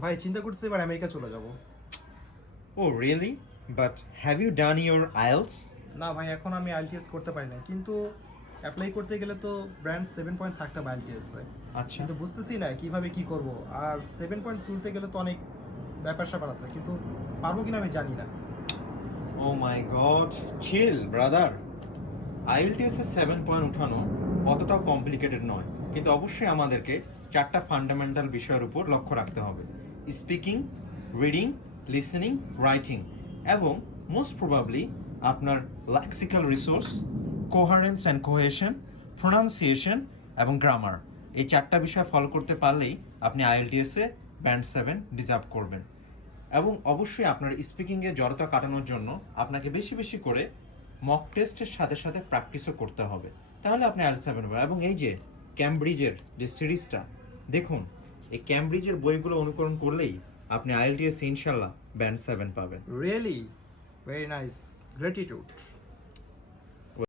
ভাই চিন্তা করছি এবার আমেরিকা চলে যাব। ও really but have you done your IELTS না ভাই এখন আমি আইএলটিএস করতে পারি না কিন্তু অ্যাপ্লাই করতে গেলে তো ব্র্যান্ড সেভেন পয়েন্ট থাকতে হবে আইএলটিএস আচ্ছা। কিন্তু বুঝতেছি না কীভাবে কি করব। আর সেভেন পয়েন্ট তুলতে গেলে তো অনেক ব্যাপার স্যাপার আছে কিন্তু পারব কিনা আমি জানি না। ও my god chill brother IELTS এর সেভেন পয়েন্ট উঠানো অতটাও কমপ্লিকেটেড নয়। কিন্তু অবশ্যই আমাদেরকে চারটা ফান্ডামেন্টাল বিষয়ের উপর লক্ষ্য রাখতে হবে। স্পিকিং রিডিং লিসেনিং রাইটিং এবং মোস্ট প্রবাবলি আপনার lexical resource coherence and cohesion pronunciation এবং গ্রামার এই চারটা বিষয় ফলো করতে পারলেই আপনি আইএলটিএস ব্যান্ড সেভেন ডিজার্ভ করবেন। এবং অবশ্যই আপনার স্পিকিংয়ে জড়তা কাটানোর জন্য আপনাকে বেশি বেশি করে মক টেস্টের সাথে সাথে প্র্যাকটিসও করতে হবে। তাহলে আপনি আইএল সেভেন এবং এই যে ক্যামব্রিজের যে সিরিজটা দেখুন, এই ক্যামব্রিজের বইগুলো অনুকরণ করলেই আপনি আইএলটিএস ইনশাল্লাহ ব্যান্ড সেভেন পাবেন। Really very nice gratitude